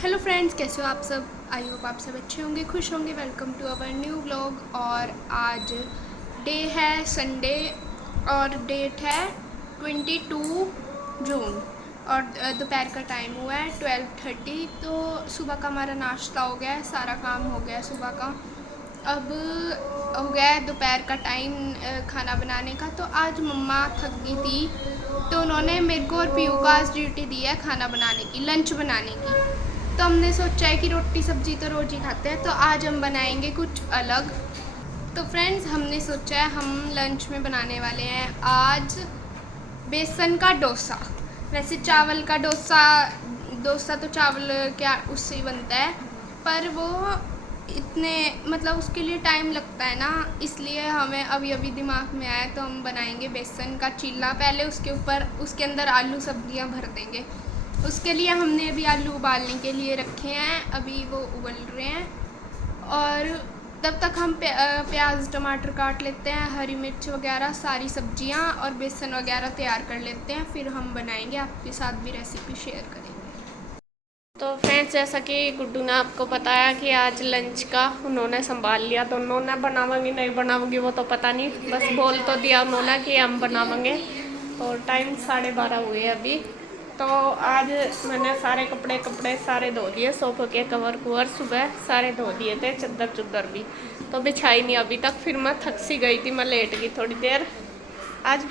Hello friends, कैसे हो आप सब। आई होप आप सब अच्छे होंगे, खुश होंगे। Welcome to our new vlog. और आज डे है संडे और डेट है 22 जून और दोपहर का टाइम हुआ है 12:30। तो सुबह का हमारा नाश्ता हो गया है, सारा काम हो गया है सुबह का। अब हो गया है दोपहर का टाइम खाना बनाने का। तो आज मम्मा थक गई थी तो उन्होंने मेरे को और पीयू को आज ड्यूटी दी है खाना बनाने की, लंच बनाने की। तो हमने सोचा है कि रोटी सब्जी तो रोज़ ही खाते हैं, तो आज हम बनाएंगे कुछ अलग। तो फ्रेंड्स, हमने सोचा है हम लंच में बनाने वाले हैं आज बेसन का डोसा। वैसे चावल का डोसा डोसा तो चावल क्या उससे ही बनता है, पर वो इतने मतलब उसके लिए टाइम लगता है ना, इसलिए हमें अभी अभी दिमाग में आया। तो हम बनाएंगे बेसन का चीला। पहले उसके ऊपर उसके अंदर आलू सब्जियां भर देंगे। उसके लिए हमने अभी आलू उबालने के लिए रखे हैं, अभी वो उबल रहे हैं। और तब तक हम प्याज टमाटर काट लेते हैं, हरी मिर्च वगैरह सारी सब्जियां और बेसन वगैरह तैयार कर लेते हैं, फिर हम बनाएंगे, आपके साथ भी रेसिपी शेयर करेंगे। तो फ्रेंड्स, जैसा कि गुड्डू ने आपको बताया कि आज लंच का उन्होंने संभाल लिया, तो उन्होंने बनावांगी नहीं बनावांगी वो तो पता नहीं, बस बोल तो दिया उन्होंने कि हम बनावांगे। और टाइम 12:30 हुए अभी। तो आज मैंने सारे कपड़े सारे धो दिए, सोफे के कवर कुवर सुबह सारे धो दिए थे, चद्दर भी तो बिछाई नहीं अभी तक। फिर मैं थक सी गई थी, मैं लेट गई थोड़ी देर। आज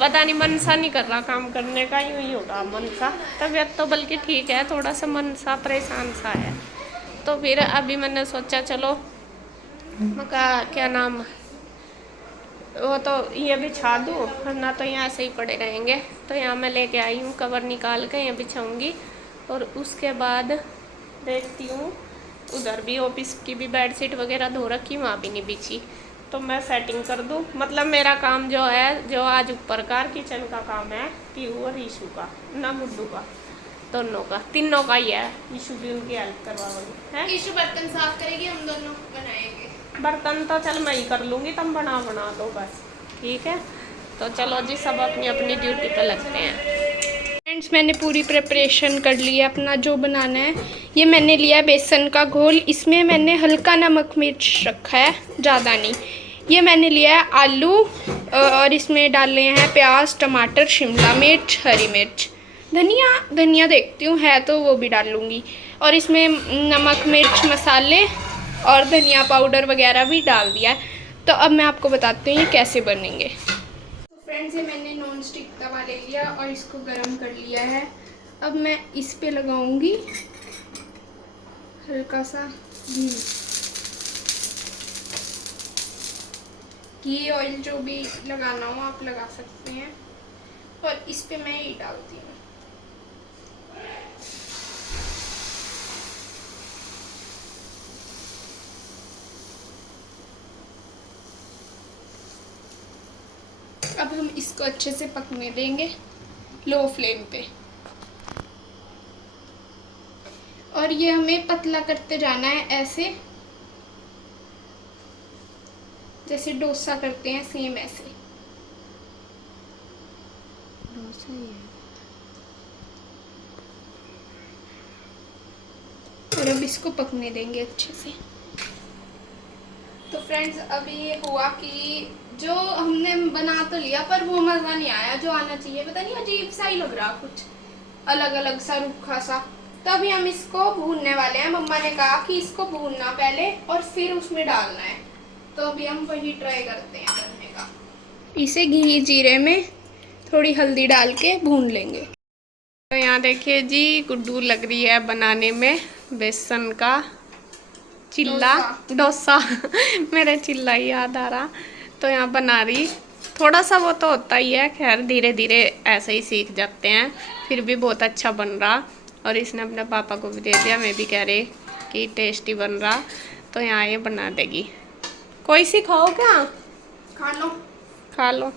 पता नहीं, मन सा नहीं कर रहा काम करने का, यूँ ही होगा मन सा। तबीयत तो बल्कि ठीक है, थोड़ा सा मन सा परेशान सा है। तो फिर अभी मैंने सोचा चलो मका क्या नाम वो तो ये बिछा दूँ, वरना तो यहाँ ऐसे ही पड़े रहेंगे। तो यहाँ मैं लेके आई हूँ कवर निकाल के, यहाँ बिछाऊँगी। और उसके बाद देखती हूँ उधर भी ऑफिस की भी बेडशीट वगैरह धो रखी, वहाँ भी नहीं बिछी, तो मैं सेटिंग कर दूँ। मतलब मेरा काम जो है, जो आज ऊपर का किचन का काम है, पीयू और ईशू का ना गुड्डू का, दोनों का, तीनों का ही है। ईशू भी उनकी हेल्प करवाऊंगी है। ईशू बर्तन साफ करेगी, हम दोनों बनाएंगे। बर्तन तो चल मैं ही कर लूँगी, तुम बना दो बस, ठीक है। तो चलो जी, सब अपनी अपनी ड्यूटी पे लगते हैं। फ्रेंड्स, मैंने पूरी प्रिपरेशन कर ली है अपना जो बनाना है। ये मैंने लिया बेसन का घोल, इसमें मैंने हल्का नमक मिर्च रखा है, ज़्यादा नहीं। ये मैंने लिया है आलू और इसमें डाले हैं प्याज टमाटर शिमला मिर्च हरी मिर्च, धनिया देखती हूँ है तो वो भी डाल लूँगी। और इसमें नमक मिर्च मसाले और धनिया पाउडर वगैरह भी डाल दिया है। तो अब मैं आपको बताती हूँ ये कैसे बनेंगे। फ्रेंड्स, ये मैंने नॉन स्टिक तवा ले लिया और इसको गरम कर लिया है। अब मैं इस पे लगाऊंगी हल्का सा घी ऑयल, जो भी लगाना हो आप लगा सकते हैं। और इस पे मैं ये डालती हूँ। अब हम इसको अच्छे से पकने देंगे लो फ्लेम पे। और ये हमें पतला करते जाना है, ऐसे जैसे डोसा करते हैं, सेम ऐसे डोसा ही है। और अब इसको पकने देंगे अच्छे से। तो फ्रेंड्स, अभी ये हुआ कि जो हमने बना तो लिया, पर वो मज़ा नहीं आया जो आना चाहिए। पता नहीं, अजीब सा ही लग रहा, कुछ अलग अलग सा, रूखा सा। तो अभी हम इसको भूनने वाले हैं। मम्मा ने कहा कि इसको भूनना पहले और फिर उसमें डालना है, तो अभी हम वही ट्राई करते हैं करने का। इसे घी जीरे में थोड़ी हल्दी डाल के भून लेंगे। तो यहाँ देखिए जी, गुड्डू लग रही है बनाने में बेसन का चिल्ला डोसा मेरे चिल्ला ही याद आ रहा। तो यहाँ बना रही, थोड़ा सा वो तो होता ही है, खैर धीरे धीरे ऐसे ही सीख जाते हैं। फिर भी बहुत अच्छा बन रहा। और इसने अपने पापा को भी दे दिया, मैं भी कह रही कि टेस्टी बन रहा। तो यहाँ ये बना देगी, कोई सी खाओ क्या, खा लो।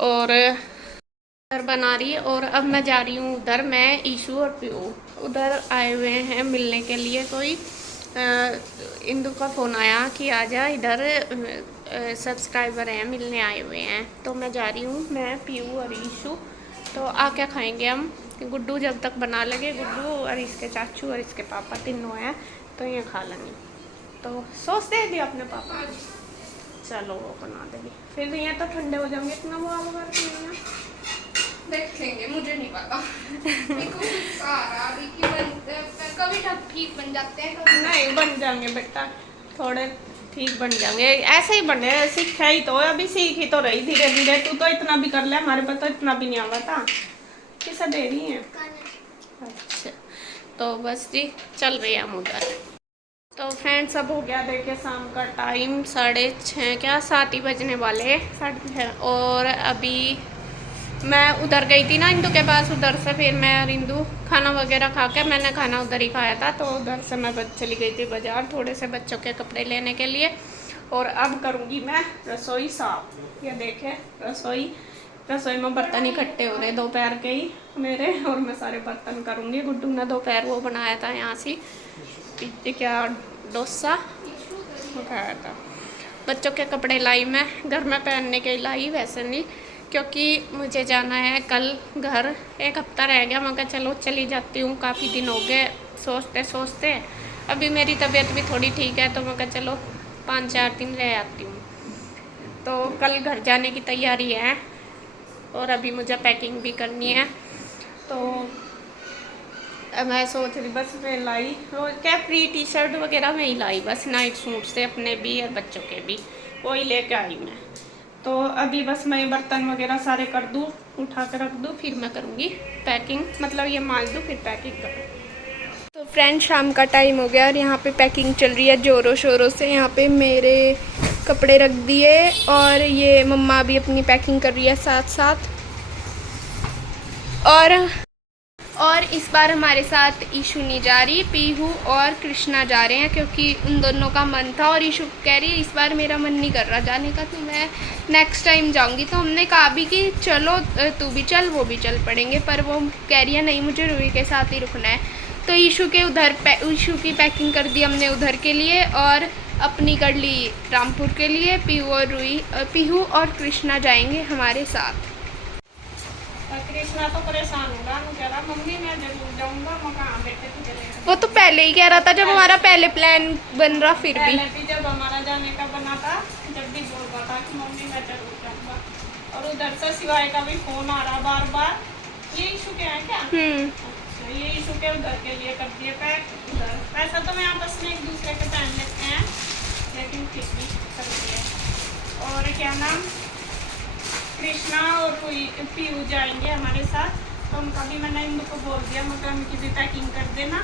और उधर बना रही है। और अब मैं जा रही हूँ उधर, मैं ईशू और पीयू उधर आए हुए हैं मिलने के लिए। कोई इंदु का फ़ोन आया कि आजा इधर, सब्सक्राइबर हैं मिलने आए हुए हैं। तो मैं जा रही हूँ, मैं पीयू और ईशू। तो आके खाएंगे हम गुड्डू जब तक बना लगे, गुड्डू और इसके चाचू और इसके पापा तीनों हैं तो ये खा लेंगे। तो सॉस दे दिया अपने पापा, चलो वो बना देंगे। फिर ये तो ठंडे हो जाएंगे, इतना वो आलू करके देख लेंगे, मुझे नहीं पता। अभी की कभी ठीक बन जाते हैं, कभी नहीं बन जाएंगे बेटा, थोड़े ठीक बन जाएंगे, ऐसे ही बने। सीखा ही तो, अभी सीख ही तो रही धीरे धीरे। तू तो इतना भी कर ले, हमारे पास तो इतना भी नहीं आता था। किसा दे रही है? अच्छा, तो बस जी चल रही है हम उधर। तो फ्रेंड्स अब हो गया देखिए शाम का टाइम 6:30, क्या 7 ही बजने वाले, 6:30। और अभी मैं उधर गई थी ना इंदू के पास, उधर से फिर मैं और इंदू खाना वगैरह खा के, मैंने खाना उधर ही खाया था, तो उधर से मैं चली गई थी बाज़ार थोड़े से बच्चों के कपड़े लेने के लिए। और अब करूँगी मैं रसोई साफ। ये देखे रसोई में बर्तन इकट्ठे हो रहे दोपहर के ही मेरे, और मैं सारे बर्तन करूँगी। गुड्डू ने दोपहर वो बनाया था यहाँ से क्या डोसा खाया था। बच्चों के कपड़े लाई मैं, घर में पहनने के लाई, वैसे नहीं, क्योंकि मुझे जाना है कल घर। 1 हफ्ता रह गया, मैं कहा चलो चली जाती हूँ, काफ़ी दिन हो गए सोचते सोचते। अभी मेरी तबीयत भी थोड़ी ठीक है, तो मैं कहा चलो 5-4 दिन रह आती हूँ। तो कल घर जाने की तैयारी है, और अभी मुझे पैकिंग भी करनी है। तो मैं सोच रही बस मैं लाई रोज क्या फ्री टी-शर्ट वगैरह में ही लाई, बस नाइट सूट से अपने भी और बच्चों के भी वही लेके आई मैं। तो अभी बस मैं बर्तन वगैरह सारे कर दूँ, उठा कर रख दूँ, फिर मैं करूँगी पैकिंग, मतलब ये मांज दूँ फिर पैकिंग करूँ। तो फ्रेंड शाम का टाइम हो गया और यहाँ पे पैकिंग चल रही है ज़ोरों शोरों से। यहाँ पे मेरे कपड़े रख दिए और ये मम्मा भी अपनी पैकिंग कर रही है साथ साथ। और इस बार हमारे साथ ईशू नहीं जा रही, पीहू और कृष्णा जा रहे हैं, क्योंकि उन दोनों का मन था। और ईशू कह रही है इस बार मेरा मन नहीं कर रहा जाने का, तो मैं नेक्स्ट टाइम जाऊंगी। तो हमने कहा भी कि चलो तू भी चल, वो भी चल पड़ेंगे, पर वो कह रही है नहीं मुझे रूही के साथ ही रुकना है। तो ईशू की पैकिंग कर दी हमने उधर के लिए, और अपनी कर ली रामपुर के लिए। पीहू और कृष्णा जाएंगे हमारे साथ। कृष्णा तो परेशान होगा, कह रहा मम्मी मैं जरूर जाऊंगा, मैं कहाँ बेटे तुझे लेकर। वो तो पहले ही कह रहा था जब हमारा पहले प्लान बन रहा, फिर भी जब हमारा जाने का बना था, जब भी बोल रहा था कि मम्मी मैं जरूर जाऊंगा। और उधर से सिवाय का भी फोन आ रहा बार बार। ये इशू क्या है क्या? अच्छा, ये इशू के उधर के लिए कर दिए पैक उधर। वैसा तो मैं आपस में एक दूसरे के पहन लेते हैं, लेकिन फिर भी कर दिए। और क्या नाम, कृष्णा और पीयू जाएंगे हमारे साथ, तो उनका भी मैंने इंदू को बोल दिया, मतलब उनकी भी पैकिंग कर देना।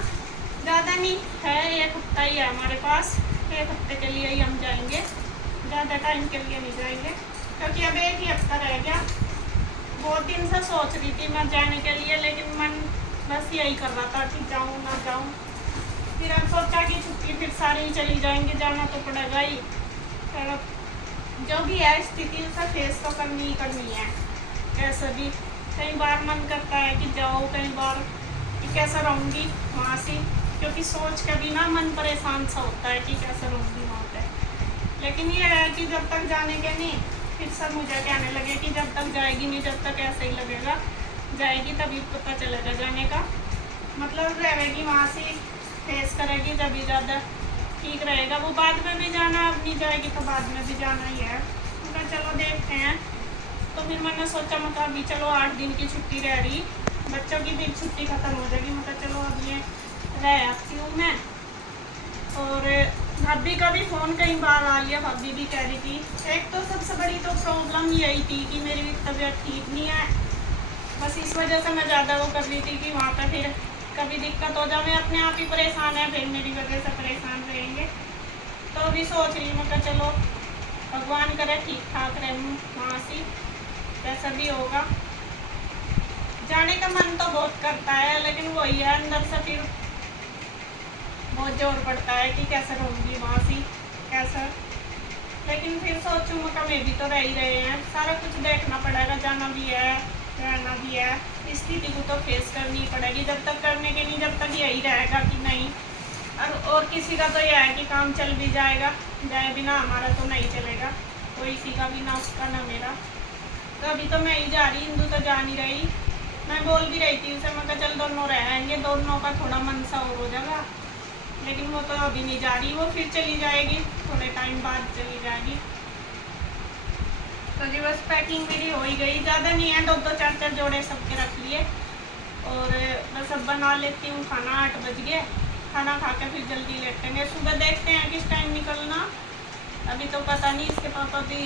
ज़्यादा नहीं है, 1 हफ्ता ही है हमारे पास, 1 हफ्ते के लिए ही हम जाएंगे, ज़्यादा टाइम के लिए नहीं जाएंगे, क्योंकि अब 1 ही हफ्ता रह गया। बहुत दिन से सोच रही थी मैं जाने के लिए, लेकिन मन बस यही कर रहा था कि जाऊँ ना जाऊँ। फिर हम सोचा कि छुट्टी फिर सारी ही चली जाएंगे, जाना तो पड़ेगा ही। फिर जो भी है स्थिति उसे फेस तो करनी ही करनी है। कैसे भी कई बार मन करता है कि जाओ, कई बार कि कैसा रहूँगी वहाँ से, क्योंकि सोच के भी ना मन परेशान सा होता है कि कैसे रहूँगी वहाँ पे। लेकिन ये है कि जब तक जाने के नहीं, फिर सब मुझे कहने लगे कि जब तक जाएगी नहीं, जब तक ऐसे ही लगेगा, जाएगी तभी पता चलेगा जाने का। मतलब रहेगी वहाँ से, फेस करेगी जब भी ज़्यादा ठीक रहेगा। वो बाद में भी जाना, अब नहीं जाएगी तो बाद में भी जाना ही है। तो चलो देखते हैं। तो फिर मैंने सोचा मैं अभी चलो 8 दिन की छुट्टी रह रही, बच्चों की भी छुट्टी ख़त्म हो जाएगी, मतलब चलो अब ये रह आती हूँ मैं। और भाभी का भी फ़ोन कई बार आ लिया, भाभी भी कह रही थी। एक तो सबसे बड़ी तो प्रॉब्लम यही थी कि मेरी तबीयत ठीक नहीं है, बस इस वजह से मैं ज़्यादा वो कर रही थी कि वहाँ पर फिर कभी दिक्कत हो जाए, मैं अपने आप ही परेशान है, फिर मेरी वजह से परेशान रहेंगे। तो अभी सोच रही हूँ कि चलो भगवान करे ठीक ठाक रहूँ वहाँ से, कैसा भी होगा। जाने का मन तो बहुत करता है, लेकिन वही है अंदर से फिर बहुत जोर पड़ता है कि कैसे रहूँगी वहाँ से, कैसा। लेकिन फिर सोचूँ मैं भी तो रह ही रहे हैं, सारा कुछ देखना पड़ेगा, जाना भी है रहना भी है, स्थिति को तो फेस करनी पड़ेगी। जब तक करने के नहीं, जब तक यही रहेगा कि नहीं। और किसी का तो यह है कि काम चल भी जाएगा, जाए बिना हमारा तो नहीं चलेगा, कोई किसी का भी ना उसका ना मेरा। तो अभी तो मैं ही जा रही, इंदू तो जा नहीं रही, मैं बोल भी रही थी उसे, मैं कहा चल दोनों रह आएंगे, दोनों का थोड़ा मन सा और हो जाएगा, लेकिन वो तो अभी नहीं जा रही, वो फिर चली जाएगी, थोड़े टाइम बाद चली जाएगी। तो जी बस पैकिंग मेरी हो ही गई, ज़्यादा नहीं है, 2-4 जोड़े सबके रख लिए, और बस अब बना लेती हूँ खाना। 8 बज गए, खाना खा के फिर जल्दी लेटेंगे। सुबह देखते हैं किस टाइम निकलना, अभी तो पता नहीं, इसके पापा भी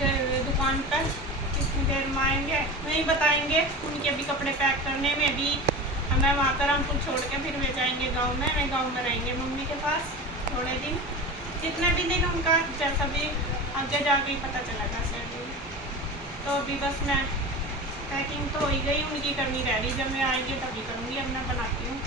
गए हुए दुकान पर, कितनी देर में आएंगे नहीं बताएंगे। उनके अभी कपड़े पैक करने में भी हमें वहाँ पर हमको छोड़ के फिर वे जाएंगे गांव में, वे गांव में रहेंगे मम्मी के पास थोड़े दिन, कितने भी दिन उनका जैसा भी आगे जाके ही पता चलेगा शेड्यूल। तो अभी बस मैं पैकिंग तो हो ही गई, उनकी करनी रह रही, जब मैं आएंगे तभी करूँगी। अब मैं बनाती हूँ।